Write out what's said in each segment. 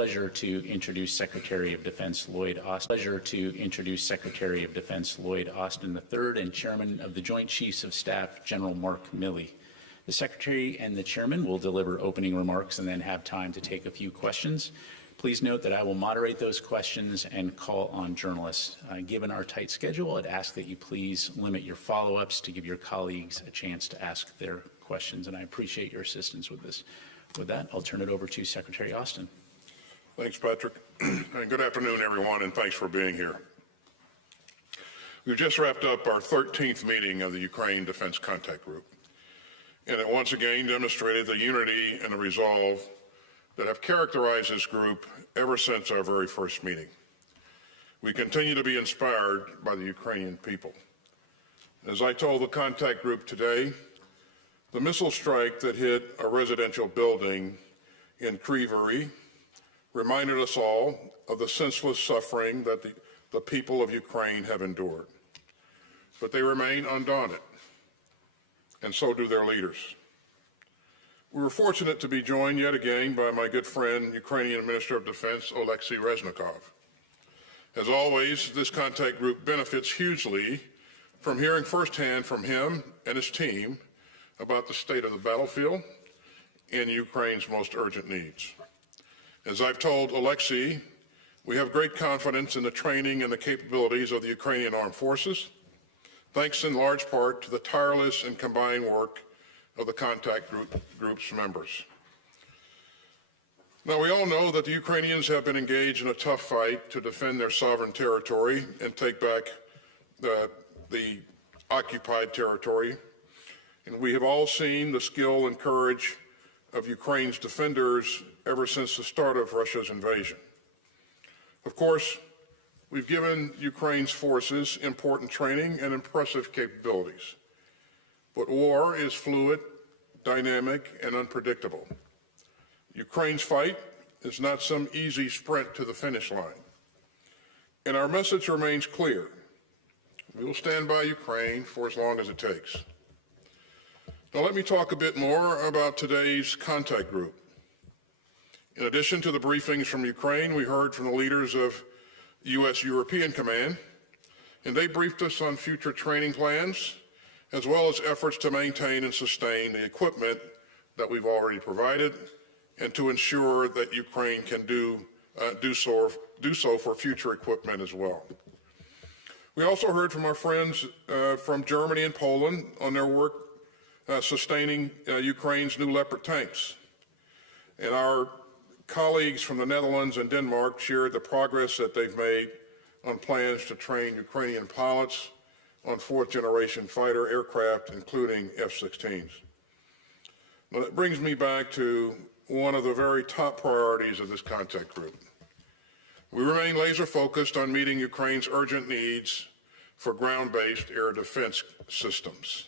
Pleasure to introduce Secretary of Defense Lloyd Austin. Pleasure to introduce Secretary of Defense Lloyd Austin III and Chairman of the Joint Chiefs of Staff, General Mark Milley. The Secretary and the Chairman will deliver opening remarks and then have time to take a few questions. Please note that I will moderate those questions and call on journalists. Given our tight schedule, I'd ask that you please limit your follow-ups to give your colleagues a chance to ask their questions, and I appreciate your assistance with this. With that, I'll turn it over to Secretary Austin. Thanks, Patrick. Good afternoon, everyone, and thanks for being here. We've just wrapped up our 13th meeting of the Ukraine Defense Contact Group, and it once again demonstrated the unity and the resolve that have characterized this group ever since our very first meeting. We continue to be inspired by the Ukrainian people. As I told the contact group today, the missile strike that hit a residential building in Kryvyi reminded us all of the senseless suffering that the people of Ukraine have endured. But they remain undaunted, and so do their leaders. We were fortunate to be joined yet again by my good friend, Ukrainian Minister of Defense, Oleksiy Reznikov. As always, this contact group benefits hugely from hearing firsthand from him and his team about the state of the battlefield and Ukraine's most urgent needs. As I've told Oleksiy, we have great confidence in the training and the capabilities of the Ukrainian armed forces, thanks in large part to the tireless and combined work of the contact group's members. Now, we all know that the Ukrainians have been engaged in a tough fight to defend their sovereign territory and take back the occupied territory. And we have all seen the skill and courage of Ukraine's defenders ever since the start of Russia's invasion. Of course, we've given Ukraine's forces important training and impressive capabilities. But war is fluid, dynamic, and unpredictable. Ukraine's fight is not some easy sprint to the finish line. And our message remains clear. We will stand by Ukraine for as long as it takes. Now let me talk a bit more about today's contact group. In addition to the briefings from Ukraine, we heard from the leaders of U.S. European Command, and they briefed us on future training plans, as well as efforts to maintain and sustain the equipment that we've already provided, and to ensure that Ukraine can do so for future equipment as well. We also heard from our friends from Germany and Poland on their work sustaining Ukraine's new Leopard tanks. And our colleagues from the Netherlands and Denmark shared the progress that they've made on plans to train Ukrainian pilots on fourth-generation fighter aircraft, including F-16s. Now, that brings me back to one of the very top priorities of this contact group. We remain laser-focused on meeting Ukraine's urgent needs for ground-based air defense systems.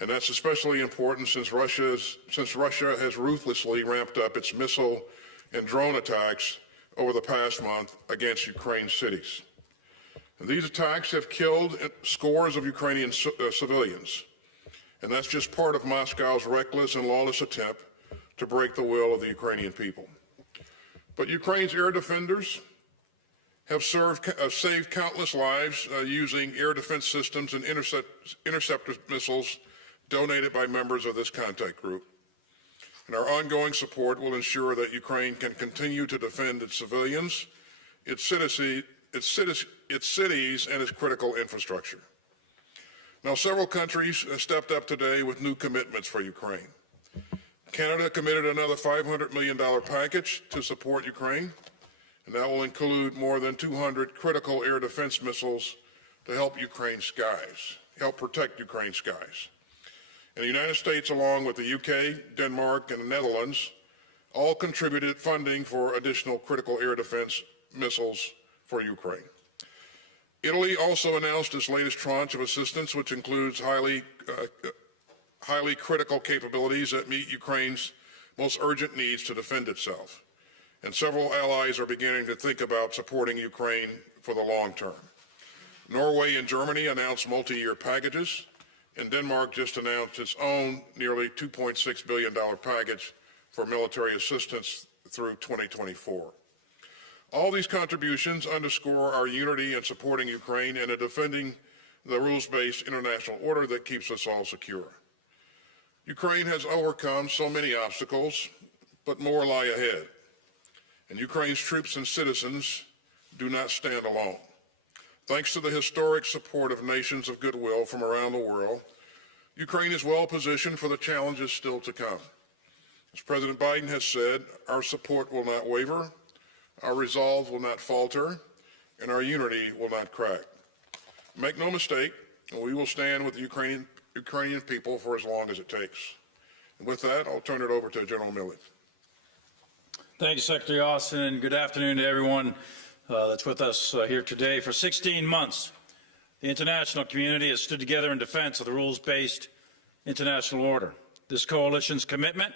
And that's especially important since Russia has ruthlessly ramped up its missile and drone attacks over the past month against Ukraine's cities. And these attacks have killed scores of Ukrainian civilians. And that's just part of Moscow's reckless and lawless attempt to break the will of the Ukrainian people. But Ukraine's air defenders have saved countless lives using air defense systems and interceptor missiles donated by members of this contact group. And our ongoing support will ensure that Ukraine can continue to defend its civilians, its cities, and its critical infrastructure. Now, several countries stepped up today with new commitments for Ukraine. Canada committed another $500 million package to support Ukraine, and that will include more than 200 critical air defense missiles to help protect Ukraine's skies. And the United States, along with the UK, Denmark, and the Netherlands, all contributed funding for additional critical air defense missiles for Ukraine. Italy also announced its latest tranche of assistance, which includes highly critical capabilities that meet Ukraine's most urgent needs to defend itself. And several allies are beginning to think about supporting Ukraine for the long term. Norway and Germany announced multi-year packages, and Denmark just announced its own nearly $2.6 billion package for military assistance through 2024. All these contributions underscore our unity in supporting Ukraine and in defending the rules-based international order that keeps us all secure. Ukraine has overcome so many obstacles, but more lie ahead. And Ukraine's troops and citizens do not stand alone. Thanks to the historic support of nations of goodwill from around the world, Ukraine is well positioned for the challenges still to come. As President Biden has said, our support will not waver, our resolve will not falter, and our unity will not crack. Make no mistake, we will stand with the Ukrainian people for as long as it takes. And with that, I'll turn it over to General Milley. Thank you, Secretary Austin, and good afternoon to everyone that's with us here today. For 16 months, the international community has stood together in defense of the rules-based international order. This coalition's commitment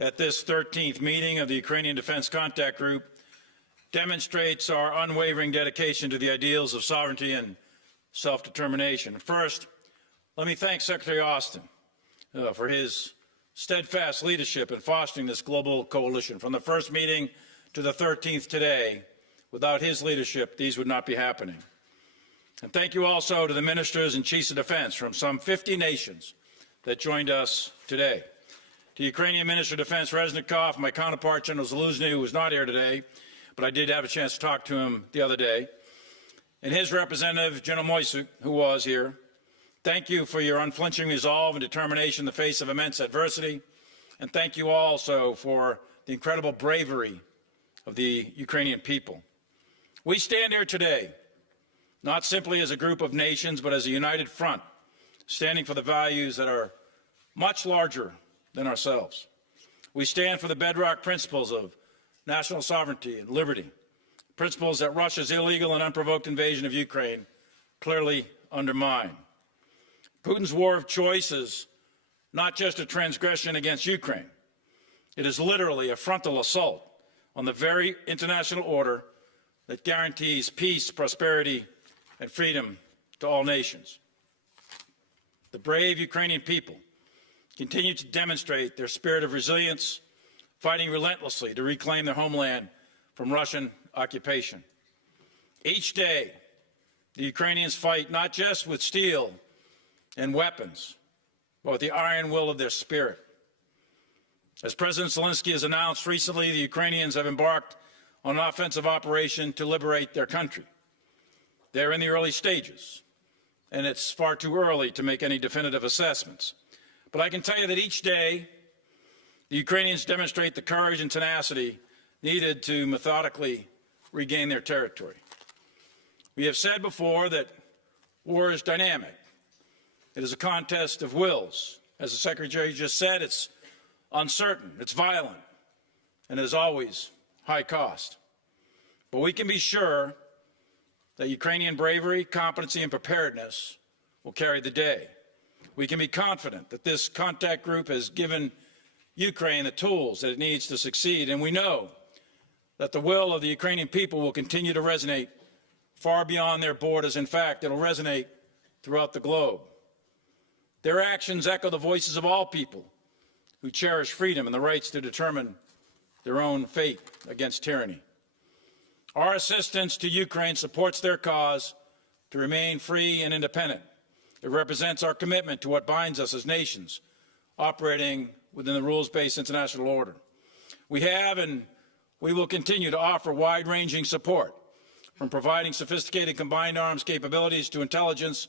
at this 13th meeting of the Ukrainian Defense Contact Group demonstrates our unwavering dedication to the ideals of sovereignty and self-determination. First, let me thank Secretary Austin for his steadfast leadership in fostering this global coalition. From the first meeting to the 13th today, without his leadership, these would not be happening. And thank you also to the ministers and chiefs of defense from some 50 nations that joined us today. To Ukrainian Minister of Defense Reznikov, my counterpart, General Zaluzny, who was not here today, but I did have a chance to talk to him the other day, and his representative, General Moisuk, who was here. Thank you for your unflinching resolve and determination in the face of immense adversity, and thank you also for the incredible bravery of the Ukrainian people. We stand here today, not simply as a group of nations, but as a united front, standing for the values that are much larger than ourselves. We stand for the bedrock principles of national sovereignty and liberty, principles that Russia's illegal and unprovoked invasion of Ukraine clearly undermine. Putin's war of choice is not just a transgression against Ukraine. It is literally a frontal assault on the very international order that guarantees peace, prosperity, and freedom to all nations. The brave Ukrainian people continue to demonstrate their spirit of resilience, fighting relentlessly to reclaim their homeland from Russian occupation. Each day, the Ukrainians fight not just with steel and weapons, but with the iron will of their spirit. As President Zelensky has announced recently, the Ukrainians have embarked on an offensive operation to liberate their country. They're in the early stages, and it's far too early to make any definitive assessments. But I can tell you that each day, the Ukrainians demonstrate the courage and tenacity needed to methodically regain their territory. We have said before that war is dynamic. It is a contest of wills. As the Secretary just said, it's uncertain, it's violent, and as always, high cost. But we can be sure that Ukrainian bravery, competency, and preparedness will carry the day. We can be confident that this contact group has given Ukraine the tools that it needs to succeed, and we know that the will of the Ukrainian people will continue to resonate far beyond their borders. In fact, it'll resonate throughout the globe. Their actions echo the voices of all people who cherish freedom and the rights to determine their own fate against tyranny. Our assistance to Ukraine supports their cause to remain free and independent. It represents our commitment to what binds us as nations operating within the rules-based international order. We have and we will continue to offer wide-ranging support, from providing sophisticated combined arms capabilities to intelligence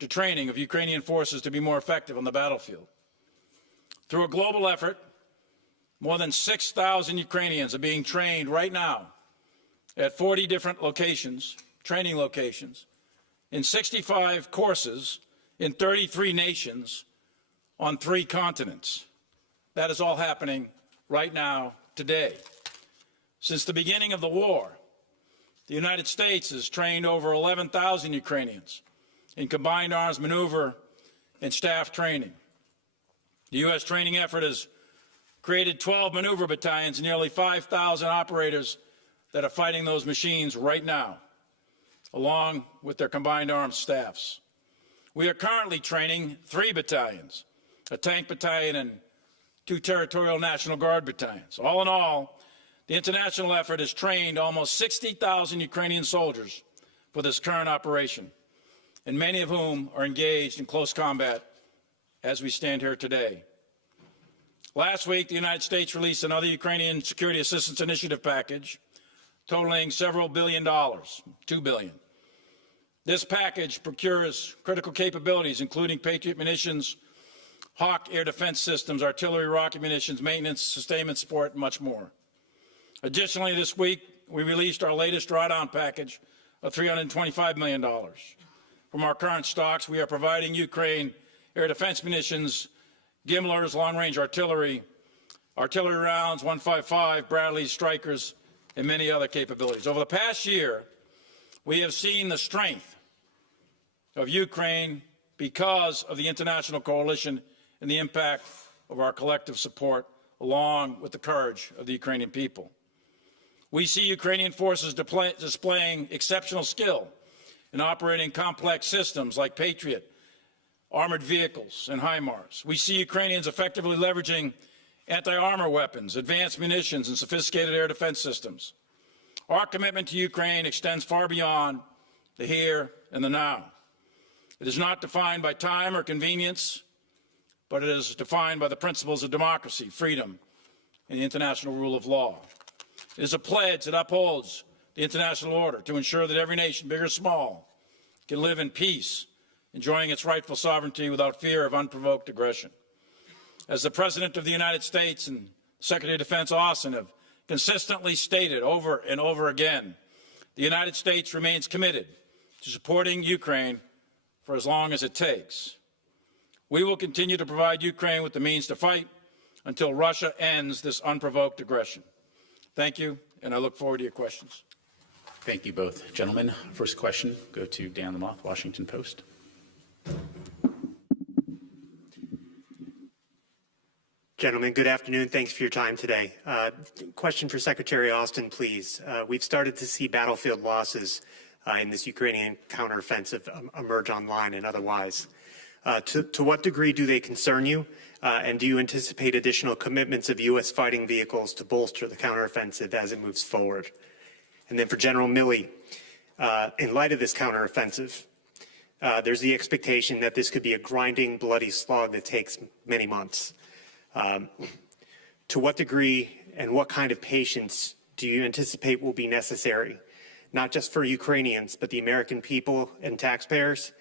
to training of Ukrainian forces to be more effective on the battlefield. Through a global effort, more than 6,000 Ukrainians are being trained right now at 40 different locations, training locations, in 65 courses in 33 nations on 3 continents. That is all happening right now, today. Since the beginning of the war, the United States has trained over 11,000 Ukrainians in combined arms maneuver and staff training. The U.S. training effort has created 12 maneuver battalions and nearly 5,000 operators that are fighting those machines right now, along with their combined arms staffs. We are currently training 3 battalions, a tank battalion and 2 territorial National Guard battalions. All in all, The international effort has trained almost 60,000 Ukrainian soldiers for this current operation, and many of whom are engaged in close combat as we stand here today. Last week, the United States released another Ukrainian Security Assistance Initiative package totaling several $billions, $2 billion. This package procures critical capabilities, including Patriot munitions, Hawk air defense systems, artillery, rocket munitions, maintenance, sustainment support, and much more. Additionally, this week, we released our latest drawdown package of $325 million. From our current stocks, we are providing Ukraine air defense munitions, Gimlers, long-range artillery, artillery rounds, 155, Bradley, Strikers, and many other capabilities. Over the past year, we have seen the strength of Ukraine because of the international coalition and the impact of our collective support, along with the courage of the Ukrainian people. We see Ukrainian forces displaying exceptional skill in operating complex systems like Patriot, armored vehicles, and HIMARS. We see Ukrainians effectively leveraging anti-armor weapons, advanced munitions, and sophisticated air defense systems. Our commitment to Ukraine extends far beyond the here and the now. It is not defined by time or convenience, but it is defined by the principles of democracy, freedom, and the international rule of law. It is a pledge that upholds the international order to ensure that every nation, big or small, can live in peace, enjoying its rightful sovereignty without fear of unprovoked aggression. As the President of the United States and Secretary of Defense Austin have consistently stated over and over again, the United States remains committed to supporting Ukraine for as long as it takes. We will continue to provide Ukraine with the means to fight until Russia ends this unprovoked aggression. Thank you, and I look forward to your questions. Thank you both. Gentlemen, first question, go to Dan Lamoth, Washington Post. Gentlemen, good afternoon. Thanks for your time today. Question for Secretary Austin, please. We've started to see battlefield losses in this Ukrainian counteroffensive emerge online and otherwise. To what degree do they concern you? And do you anticipate additional commitments of U.S. fighting vehicles to bolster the counteroffensive as it moves forward? And then for General Milley, in light of this counteroffensive, there's the expectation that this could be a grinding, bloody slog that takes many months. To what degree and what kind of patience do you anticipate will be necessary, not just for Ukrainians, but the American people and taxpayers,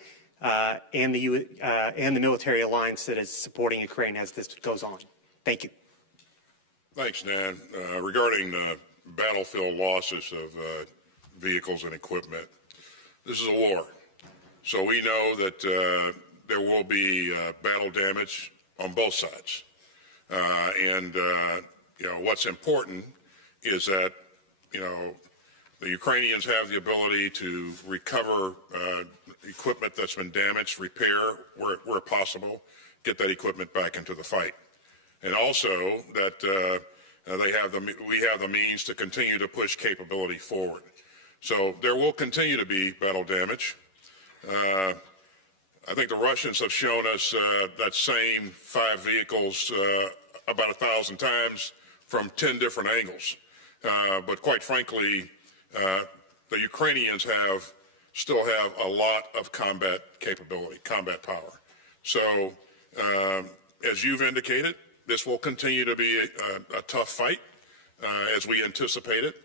and the military alliance that is supporting Ukraine as this goes on? Thank you. Thanks, Dan. Regarding battlefield losses of vehicles and equipment, this is a war. So we know that there will be battle damage on both sides. What's important is that, the Ukrainians have the ability to recover equipment that's been damaged, repair where possible, get that equipment back into the fight. And also that we have the means to continue to push capability forward. So there will continue to be battle damage. I think the Russians have shown us that same 5 vehicles about 1,000 times from 10 different angles. But quite frankly, the Ukrainians still have a lot of combat capability, combat power. So as you've indicated, this will continue to be a tough fight as we anticipate it.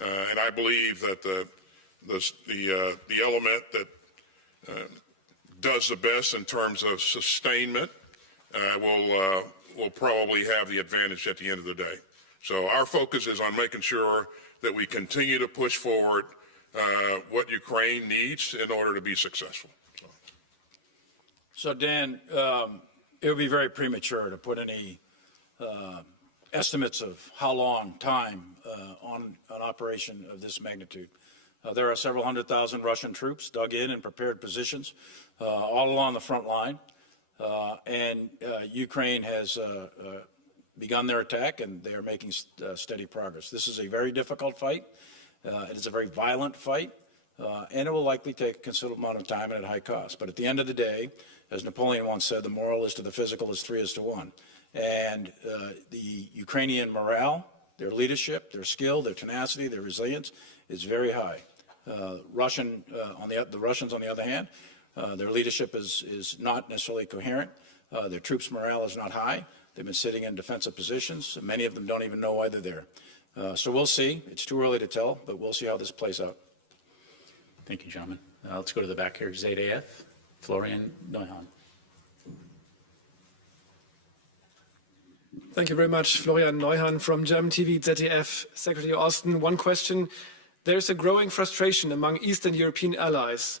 And I believe that the element that does the best in terms of sustainment will probably have the advantage at the end of the day. So our focus is on making sure that we continue to push forward what Ukraine needs in order to be successful. So Dan, it would be very premature to put any estimates of how long time on an operation of this magnitude. There are several 100,000 Russian troops dug in prepared positions all along the front line, and Ukraine has begun their attack, and they are making steady progress. This is a very difficult fight. It is a very violent fight, and it will likely take a considerable amount of time and at high cost. But at the end of the day, as Napoleon once said, the moral is to the physical is 3 to 1. And the Ukrainian morale their leadership, their skill, their tenacity, their resilience is very high. The Russians, on the other hand, their leadership is not necessarily coherent. Their troops' morale is not high. They've been sitting in defensive positions. Many of them don't even know why they're there. So we'll see. It's too early to tell, but we'll see how this plays out. Thank you, gentlemen. Let's go to the back here. ZDF, Florian Neuhan. Thank you very much. Florian Neuhan from German TV, ZDF. Secretary Austin, one question. There's a growing frustration among Eastern European allies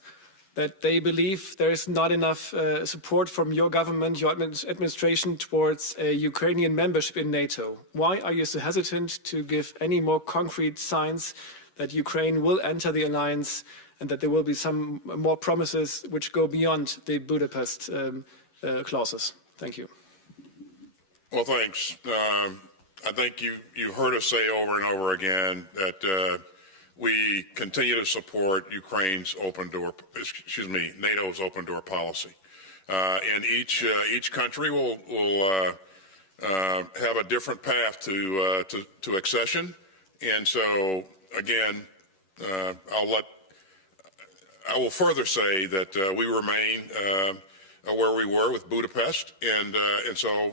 that they believe there is not enough support from your government, your administration towards a Ukrainian membership in NATO. Why are you so hesitant to give any more concrete signs that Ukraine will enter the alliance and that there will be some more promises which go beyond the Budapest clauses? Thank you. Well, thanks. I think you heard us say over and over again that we continue to support Ukraine's NATO's open door policy. And each country will have a different path to accession. And so, again, I will further say that we remain where we were with Budapest, and so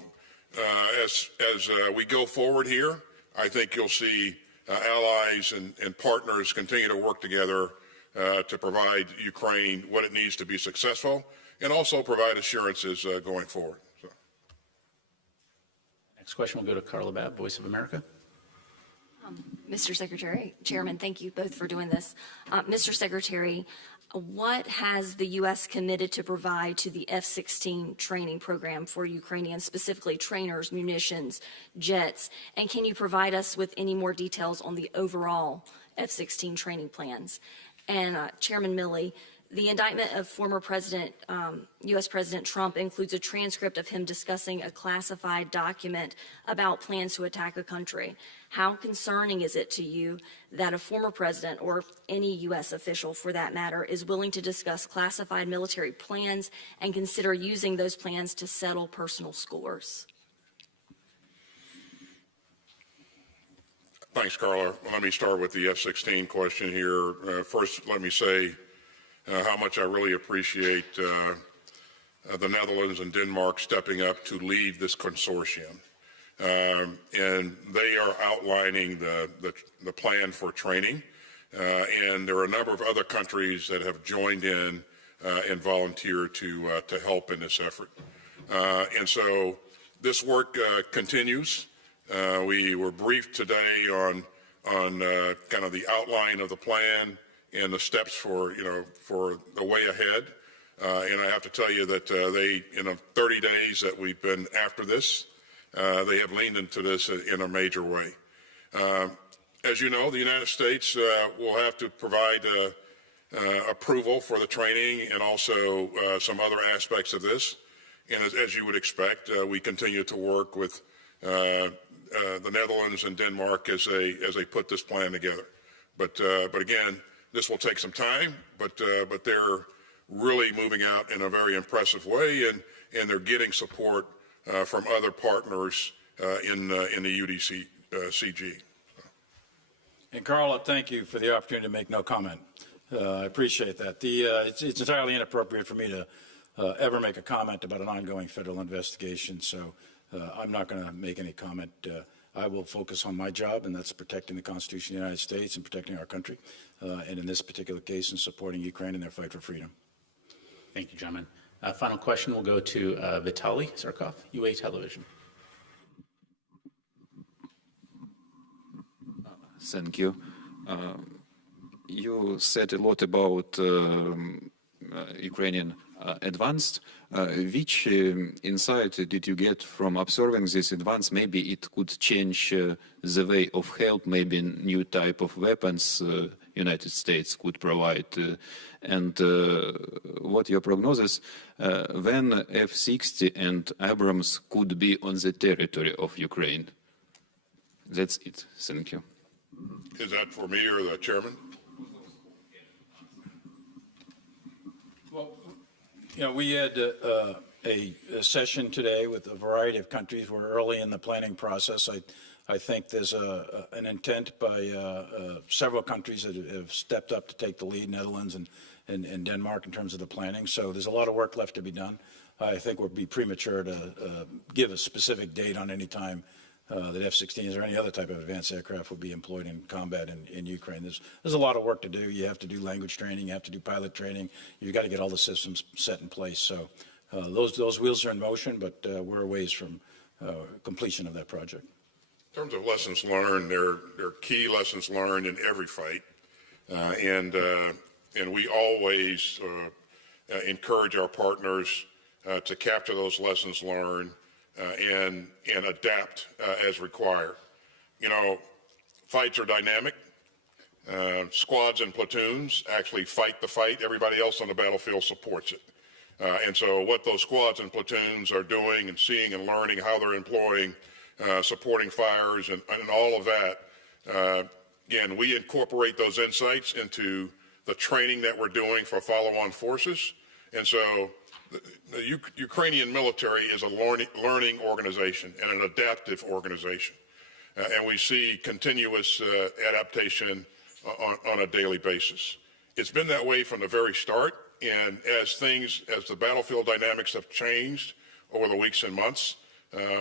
as we go forward here, I think you'll see allies and partners continue to work together to provide Ukraine what it needs to be successful, and also provide assurances going forward. So. Next question will go to Carla Babb, Voice of America. Mr. Secretary, Chairman, thank you both for doing this. Mr. Secretary, what has the U.S. committed to provide to the F-16 training program for Ukrainians, specifically trainers, munitions, jets? And can you provide us with any more details on the overall F-16 training plans? And Chairman Milley, the indictment of former U.S. President Trump includes a transcript of him discussing a classified document about plans to attack a country. How concerning is it to you that a former president, or any U.S. official for that matter, is willing to discuss classified military plans and consider using those plans to settle personal scores? Thanks, Carla. Let me start with the F-16 question here. First, let me say how much I really appreciate the Netherlands and Denmark stepping up to lead this consortium. And they are outlining the plan for training. And there are a number of other countries that have joined in and volunteered to help in this effort. And so this work continues. We were briefed today on kind of the outline of the plan and the steps for the way ahead. And I have to tell you that they, in the 30 days that we've been after this, they have leaned into this in a major way. As you know, the United States will have to provide approval for the training and also some other aspects of this. And as you would expect, we continue to work with the Netherlands and Denmark as they put this plan together. But again, this will take some time, but they're really moving out in a very impressive way, and they're getting support from other partners in the UDCG. And Carla, thank you for the opportunity to make no comment. I appreciate that. It's entirely inappropriate for me to ever make a comment about an ongoing federal investigation, so I'm not going to make any comment. I will focus on my job, and that's protecting the Constitution of the United States and protecting our country, and in this particular case, in supporting Ukraine in their fight for freedom. Thank you, gentlemen. Final question will go to Vitaly Zherkov, UA Television. Thank you. You said a lot about Ukrainian advanced. Which insight did you get from observing this advance? Maybe it could change the way of help, maybe new type of weapons United States could provide. And what your prognosis, when F-60 and Abrams could be on the territory of Ukraine? That's it. Thank you. Is that for me or the chairman? Well, we had a session today with a variety of countries. We're early in the planning process. I think there's an intent by several countries that have stepped up to take the lead, Netherlands and Denmark, in terms of the planning. So there's a lot of work left to be done. I think it would be premature to give a specific date on any time that F-16s or any other type of advanced aircraft will be employed in combat in Ukraine. There's a lot of work to do. You have to do language training. You have to do pilot training. You've got to get all the systems set in place. So those wheels are in motion, but we're a ways from completion of that project. In terms of lessons learned, there are key lessons learned in every fight, and we always encourage our partners to capture those lessons learned and adapt as required. You know, fights are dynamic. Squads and platoons actually fight the fight. Everybody else on the battlefield supports it. And so what those squads and platoons are doing and seeing and learning, how they're employing, supporting fires and all of that, again, we incorporate those insights into the training that we're doing for follow-on forces. And so the Ukrainian military is a learning organization and an adaptive organization. And we see continuous adaptation on a daily basis. It's been that way from the very start. And as the battlefield dynamics have changed over the weeks and months,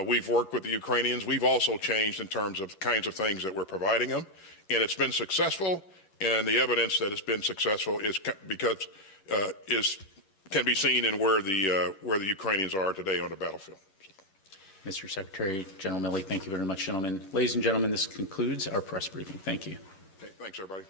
we've worked with the Ukrainians. We've also changed in terms of kinds of things that we're providing them. And it's been successful. And the evidence that it's been successful can be seen in where the Ukrainians are today on the battlefield. Mr. Secretary, General Milley, thank you very much, gentlemen. Ladies and gentlemen, this concludes our press briefing. Thank you. Okay, thanks, everybody.